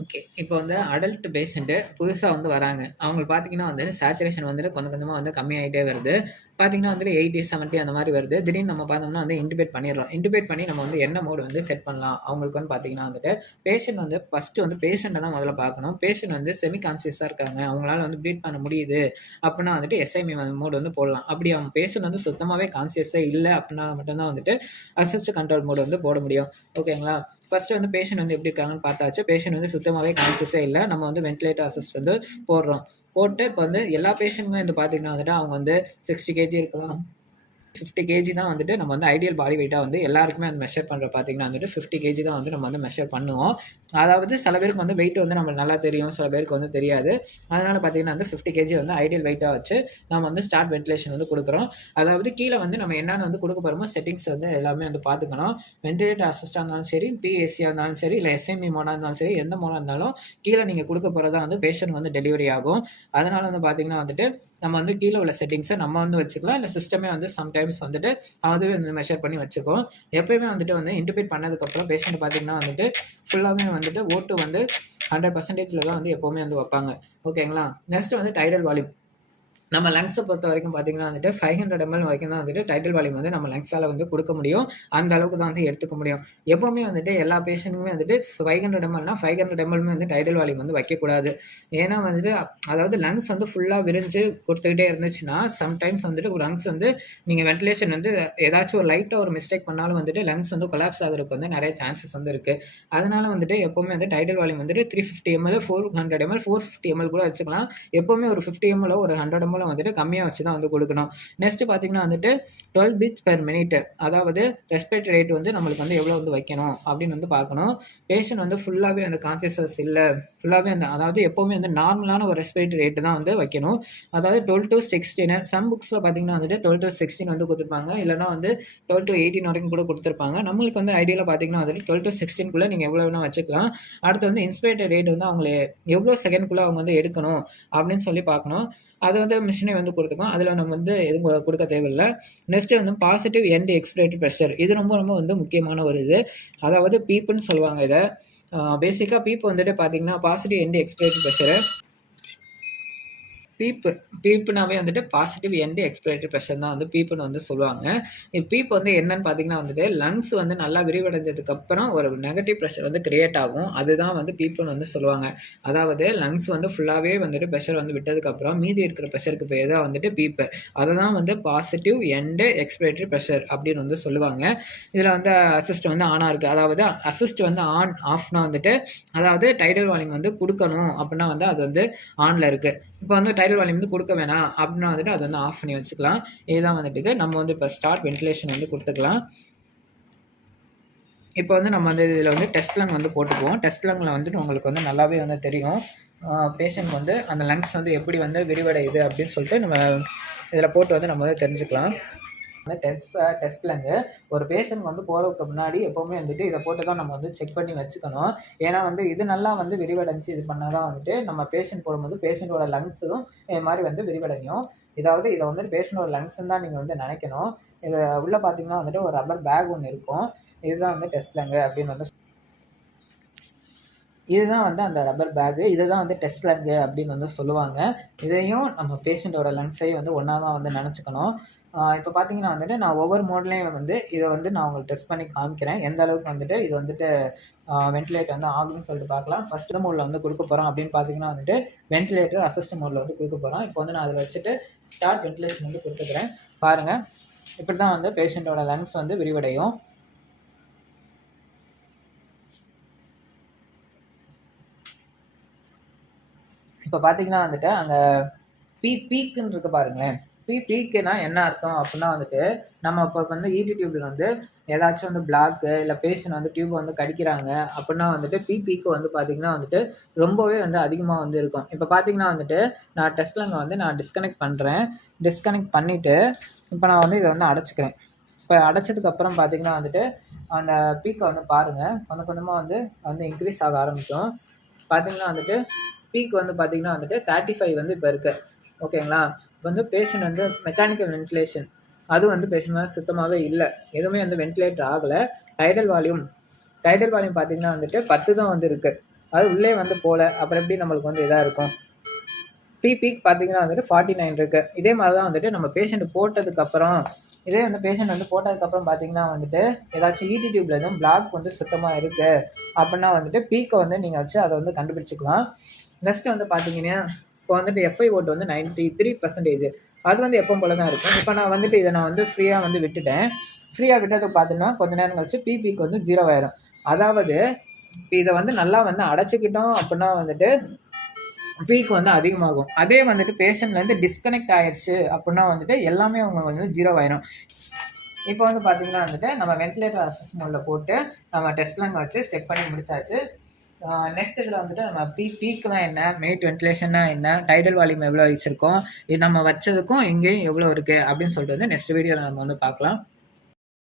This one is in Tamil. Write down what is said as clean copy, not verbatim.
ஓகே. இப்போ வந்து அடல்ட் பேஷண்ட்டு புதுசா வந்து வராங்க. அவங்களுக்கு பார்த்தீங்கன்னா வந்து சேச்சுரேஷன் வந்துட்டு கொஞ்சம் கொஞ்சமா வந்து கம்மியாயிட்டே வருது. பார்த்தீங்கன்னா வந்துட்டு 80, 70 அந்த மாரி வருது. திடீர்னு நம்ம பார்த்தோம்னா வந்து இன்டிபேட் பண்ணிடுறோம். இன்டிபேட் பண்ணி நம்ம வந்து என்ன மோடு வந்து செட் பண்ணலாம்? அவங்களுக்கு வந்து பார்த்தீங்கன்னா வந்துட்டு, பேஷண்ட் வந்து ஃபர்ஸ்ட்டு வந்து பேஷண்ட்ட தான் முதல்ல பார்க்கணும். பேஷண்ட் வந்து செமி கான்ஷியஸா இருக்காங்க. அவங்களால வந்து ப்ரீத் பண்ண முடியுது. அப்புட்னா வந்துட்டு எஸ்ஐமி மோடு வந்து போடலாம். அப்படி அவங்க பேஷண்ட் வந்து சுத்தமாவே கான்ஷியஸே இல்ல அப்புட்னா மட்டும் தான் வந்துட்டு அசிஸ்ட் கண்ட்ரோல் மோடு வந்து போட முடியும். ஓகேங்களா? ஃபர்ஸ்ட் வந்து பேஷண்ட் வந்து எப்படி இருக்காங்கன்னு பார்த்தாச்சு. பேஷண்ட் வந்து சுத்தமாவே கான்ஷியஸே இல்ல. நம்ம வந்து வென்டிலேட்டர் அசிஸ்ட் வந்து போடுறோம். போட்டு இப்போ வந்து எல்லா பேஷண்ட்டுமே வந்து பார்த்தீங்கன்னா வந்துட்டு அவங்க வந்து 60 கேஜி இருக்கலாம். 50 கேஜி தான் வந்துட்டு நம்ம வந்து ஐடியல் பாடி வெயிட்டா வந்து எல்லாருக்குமே அந்த மெஷர் பண்ற பார்த்தீங்கன்னா வந்துட்டு 50 கேஜி தான் வந்து நம்ம வந்து மெஷர் பண்ணுவோம். அதாவது சில பேருக்கு வந்து வெயிட் வந்து நம்மளுக்கு நல்லா தெரியும். சில பேருக்கு வந்து தெரியாது. அதனால பார்த்தீங்கன்னா வந்து 50 கேஜி வந்து ஐடியல் வெயிட்டா வச்சு நம்ம வந்து ஸ்டார்ட் வென்டிலேஷன் வந்து குடுக்குறோம். அதாவது கீழ வந்து நம்ம என்னென்ன வந்து குடுக்க போறோமோ செட்டிங்ஸ் வந்து எல்லாமே வந்து பார்த்துக்கணும். வென்டிலேட்டர் அசிஸ்டா இருந்தாலும் சரி, பிஏசியா இருந்தாலும் சரி, இல்ல எஸ்எம்இ மோடா இருந்தாலும் சரி, எந்த மோடா இருந்தாலும் கீழ நீங்க குடுக்க போறது தான் வந்து பேஷண்ட் வந்து டெலிவரி ஆகும். அதனால வந்து பார்த்தீங்கன்னா வந்துட்டு நம்ம வந்து கீழ உள்ள செட்டிங்ஸ நம்ம வந்து வச்சுக்கலாம். இல்ல சிஸ்டமே வந்து சம்டைம்ஸ் வந்துட்டு அதுவே வந்து மெஷர் பண்ணி வச்சுக்கும். எப்பயுமே வந்துட்டு வந்து இன்டிபேட் பண்ணதுக்கப்புறம் பேஷண்ட் பார்த்தீங்கன்னா வந்துட்டு ஃபுல்லாவே வந்துட்டு O2 வந்து 100% தான் வந்து எப்பவுமே வந்து வைப்பாங்க. ஓகேங்களா? நெக்ஸ்ட் வந்து டைடல் வால்யூம். நம்ம லங்ஸை பொறுத்த வரைக்கும் பார்த்தீங்கன்னா வந்துட்டு 500 ml வரைக்கும் தான் வந்துட்டு டைட்டில் வால்யூம் வந்து நம்ம லங்ஸால் வந்து கொடுக்க முடியும். அந்த அளவுக்கு தான் வந்து எடுத்துக்க முடியும். எப்போவுமே வந்துட்டு எல்லா பேஷண்ட்டுக்குமே வந்துட்டு 500 mlனா 500 mlமே வந்து டைட்டில் வால்யூம் வந்து வைக்கக்கூடாது. ஏன்னா வந்துட்டு அதாவது லங்ஸ் வந்து ஃபுல்லாக விரிஞ்சு கொடுத்துக்கிட்டே இருந்துச்சுன்னா சம்டைம்ஸ் வந்துட்டு லங்ஸ் வந்து நீங்கள் வென்டிலேஷன் வந்து ஏதாச்சும் ஒரு லைட்டாக ஒரு மிஸ்டேக் பண்ணாலும் வந்துட்டு லங்ஸ் வந்து கொலாப்ஸ் ஆகிறதுக்கு வந்து நிறைய சான்சஸ் வந்து இருக்குது. அதனால வந்துட்டு எப்போவுமே வந்து டைட்டில் வால்யூம் வந்துட்டு 350 ml 400 ml 450 ml கூட வச்சுக்கலாம். எப்போவுமே ஒரு 50 ml ஒரு 100 ml வந்துட்டு கம்மியா வச்சு தான் வந்து கொடுக்கணும். நெக்ஸ்ட் பார்த்தீங்கன்னா வந்துட்டு 12 பீட்ஸ் பெர் மினிட், அதாவது ரெஸ்பிரேட்டரி ரேட் வந்து நம்மளுக்கு வந்து எவ்வளோ வந்து வைக்கணும் அப்படின்னு வந்து பார்க்கணும். பேஷண்ட் வந்து ஃபுல்லாகவே அந்த கான்சியஸ்னஸ் இல்லை, ஃபுல்லாகவே அந்த அதாவது எப்போவுமே வந்து நார்மலான ஒரு ரெஸ்பிரேட்டரி ரேட்டு தான் வந்து வைக்கணும். அதாவது 12 to 16 சம் புக்ஸில் பார்த்தீங்கன்னா வந்துட்டு 12 to 16 வந்து கொடுத்துருப்பாங்க. இல்லைனா வந்து 12 to 18 வரைக்கும் கூட கொடுத்துருப்பாங்க. நம்மளுக்கு வந்து ஐடியாவில் பார்த்தீங்கன்னா வந்துட்டு 12 to 16 நீங்கள் எவ்வளோ வேணால் வச்சுக்கலாம். அடுத்து வந்து இன்ஸ்பிரேட்டரி ரேட் வந்து அவங்கள எவ்வளோ செகண்ட்குள்ளே அவங்க வந்து எடுக்கணும் அப்படின்னு சொல்லி பார்க்கணும். அது வந்து மிஷினே வந்து கொடுத்துக்கும். அதில் நம்ம வந்து எதுவும் கொடுக்க தேவையில்லை. நெக்ஸ்ட்டு வந்து பாசிட்டிவ் எண்ட் எக்ஸ்பிரேட்டரி ப்ரெஷர். இது ரொம்ப ரொம்ப வந்து முக்கியமான ஒரு இது. அதாவது பீப்புன்னு சொல்லுவாங்க இதை. பேசிக்காக பீப் வந்துட்டு பார்த்தீங்கன்னா பாசிட்டிவ் எண்ட் எக்ஸ்பிரேட்டரி ப்ரெஷரு. பீப்புனாவே வந்துட்டு பாசிட்டிவ் எண்ட் எக்ஸ்பிரேட்டரி ப்ரெஷர் தான் வந்து பீப்புன்னு வந்து சொல்லுவாங்க. பீப் வந்து என்னன்னு பார்த்தீங்கன்னா வந்துட்டு லங்ஸ் வந்து நல்லா விரிவடைஞ்சதுக்கப்புறம் ஒரு நெகட்டிவ் ப்ரெஷர் வந்து கிரியேட் ஆகும். அதுதான் வந்து பீப்புன்னு வந்து சொல்லுவாங்க. அதாவது லங்ஸ் வந்து ஃபுல்லாகவே வந்துட்டு ப்ரெஷர் வந்து விட்டதுக்கப்புறம் மீதி இருக்கிற ப்ரெஷருக்கு பேர் தான் வந்துட்டு பீப்பு. அதை தான் வந்து பாசிட்டிவ் எண்ட் எக்ஸ்பிரேட்டரி ப்ரெஷர் அப்படின்னு வந்து சொல்லுவாங்க. இதில் வந்து அசிஸ்ட் வந்து ஆனாக இருக்குது. அதாவது அசிஸ்ட் வந்து ஆன் ஆஃப்னா வந்துட்டு அதாவது டைடல் வால்யூம் வந்து கொடுக்கணும் அப்படின்னா வந்து அது வந்து ஆனில் இருக்குது. இப்போ வந்து டைடல் வால்யூம் வந்து கொடுக்க வேணாம் அப்படின்னா வந்துட்டு அதை வந்து ஆஃப் பண்ணி வச்சுக்கலாம். இதுதான் வந்துட்டு நம்ம வந்து இப்போ ஸ்டார்ட் வென்டிலேஷன் வந்து கொடுத்துக்கலாம். இப்போ வந்து நம்ம வந்து இதில் வந்து டெஸ்ட் லங் வந்து போட்டுக்குவோம். டெஸ்ட் லங்கில் வந்துட்டு உங்களுக்கு வந்து நல்லாவே வந்து தெரியும் பேஷண்ட் வந்து அந்த லங்ஸ் வந்து எப்படி வந்து விரிவடையுது அப்படின்னு சொல்லிட்டு நம்ம இதில் போட்டு வந்து நம்ம வந்து தெரிஞ்சுக்கலாம். டெஸ்ட்லங்க ஒரு பேஷண்ட் வந்து போகிறதுக்கு முன்னாடி எப்போவுமே வந்துட்டு இதை போட்டு தான் நம்ம வந்து செக் பண்ணி வச்சுக்கணும். ஏன்னா வந்து இது நல்லா வந்து விரிவடைஞ்சு இது பண்ணால் தான் வந்துட்டு நம்ம பேஷண்ட் போடும்போது பேஷண்ட்டோட லங்ஸும் இது மாதிரி வந்து விரிவடையும். இதாவது இதை வந்துட்டு பேஷண்ட்டோட லங்ஸ்ன்னு தான் நீங்கள் வந்து நினைக்கணும். இதை உள்ளே பார்த்தீங்கன்னா வந்துட்டு ஒரு ரப்பர் பேக் ஒன்று இருக்கும். இதுதான் வந்து டெஸ்ட்லங்க அப்படின்னு வந்து இதுதான் வந்து அந்த ரப்பர் பேக்கு. இதுதான் வந்து டெஸ்ட் லங்கு அப்படின்னு வந்து சொல்லுவாங்க. இதையும் நம்ம பேஷண்ட்டோட லங்ஸையும் வந்து ஒன்றா தான் வந்து நினச்சிக்கணும். இப்போ பார்த்தீங்கன்னா வந்துட்டு நான் ஒவ்வொரு மோட்லேயும் வந்து இதை வந்து நான் உங்களுக்கு டெஸ்ட் பண்ணி காமிக்கிறேன். எந்த அளவுக்கு வந்துட்டு இது வந்துட்டு வென்டிலேட்டர் வந்து ஆகுன்னு சொல்லிட்டு பார்க்கலாம். ஃபஸ்ட்டு மோடில் வந்து கொடுக்க போகிறோம் அப்படின்னு பார்த்தீங்கன்னா வந்துட்டு வென்டிலேட்டர் அசிஸ்ட் மோடில் வந்து கொடுக்க போகிறோம். இப்போ வந்து நான் அதில் வச்சுட்டு ஸ்டார்ட் வென்டிலேஷன் வந்து கொடுத்துக்கிறேன். பாருங்கள், இப்படி தான் வந்து பேஷண்ட்டோட லங்ஸ் வந்து விரிவடையும். இப்போ பார்த்தீங்கன்னா வந்துட்டு அங்கே பீக்குன்னு இருக்கு பாருங்களேன். பீக்குன்னா என்ன அர்த்தம் அப்படின்னா வந்துட்டு நம்ம இப்போ வந்து ஈடி டியூப்ல வந்து ஏதாச்சும் வந்து பிளாக்கு இல்லை பேஷண்ட் வந்து டியூப் வந்து கடிக்கிறாங்க அப்படின்னா வந்துட்டு பீக்கு வந்து பார்த்தீங்கன்னா வந்துட்டு ரொம்பவே வந்து அதிகமாக வந்து இருக்கும். இப்போ பார்த்தீங்கன்னா வந்துட்டு நான் டெஸ்ட்லங்க வந்து நான் டிஸ்கனெக்ட் பண்ணுறேன். டிஸ்கனெக்ட் பண்ணிவிட்டு இப்போ நான் வந்து இதை வந்து அடைச்சிக்கிறேன். இப்போ அடைச்சதுக்கப்புறம் பார்த்தீங்கன்னா வந்துட்டு அந்த பீக்கை வந்து பாருங்கள் கொஞ்சம் கொஞ்சமாக வந்து இன்க்ரீஸ் ஆக ஆரம்பிக்கும். பார்த்தீங்கன்னா வந்துட்டு பீக் வந்து பார்த்தீங்கன்னா வந்துட்டு 35 வந்து இப்போ இருக்குது. ஓகேங்களா? இப்போ வந்து பேஷண்ட் வந்து மெக்கானிக்கல் வென்டிலேஷன் அது வந்து பேஷண்ட் வந்து சுத்தமாகவே இல்லை. எதுவுமே வந்து வென்டிலேட்டர் ஆகலை. டைடல் வால்யூம் பார்த்தீங்கன்னா வந்துட்டு 10 தான் வந்து இருக்குது. அது உள்ளே வந்து போகல, அப்புறம் எப்படி நம்மளுக்கு வந்து இதாக இருக்கும். பீக் பார்த்தீங்கன்னா வந்துட்டு 49 இருக்கு. இதே மாதிரி தான் வந்துட்டு நம்ம பேஷண்ட் போட்டதுக்கப்புறம், இதே வந்து பேஷண்ட் வந்து போட்டதுக்கப்புறம் பார்த்தீங்கன்னா வந்துட்டு ஏதாச்சும் ஈடி டியூப்ல எதுவும் பிளாக் வந்து சுத்தமாக இருக்கு அப்படின்னா வந்துட்டு பீக்கை வந்து நீங்கள் வச்சு அதை வந்து கண்டுபிடிச்சிக்கலாம். நெக்ஸ்ட் வந்து பார்த்தீங்கன்னா இப்போ வந்துட்டு எஃப்ஐ ஓட்டு வந்து 93%. அது வந்து எப்போ போல தான் இருக்கும். இப்போ நான் வந்துட்டு இதை நான் வந்து ஃப்ரீயாக வந்து விட்டுட்டேன். ஃப்ரீயாக விட்டதுக்கு பார்த்தீங்கன்னா கொஞ்ச நேரம் கழிச்சு பீக்கு வந்து 0 ஆயிரும். அதாவது இதை வந்து நல்லா வந்து அடைச்சிக்கிட்டோம் அப்படின்னா வந்துட்டு பீக் வந்து அதிகமாகும். அதே வந்துட்டு பேஷண்ட்லேருந்து டிஸ்கனெக்ட் ஆயிடுச்சு அப்படின்னா வந்துட்டு எல்லாமே அவங்க வந்து 0 ஆயிரும். இப்போ வந்து பார்த்தீங்கன்னா வந்துட்டு நம்ம வென்டிலேட்டர் அசஸ் மோடில் போட்டு நம்ம டெஸ்ட்லாம் வச்சு செக் பண்ணி முடிச்சாச்சு. நெக்ஸ்ட் இதில் வந்துட்டு நம்ம பீக்லாம் என்ன, மெயிட் வென்டிலேஷன்னா என்ன, டைடல் வால்யூம் எவ்வளோ வச்சுருக்கோம், இது நம்ம வச்சதுக்கும் எங்கேயும் எவ்வளோ இருக்குது அப்படின்னு சொல்லிட்டு வந்து நெக்ஸ்ட் வீடியோவில் நம்ம வந்து பார்க்கலாம்.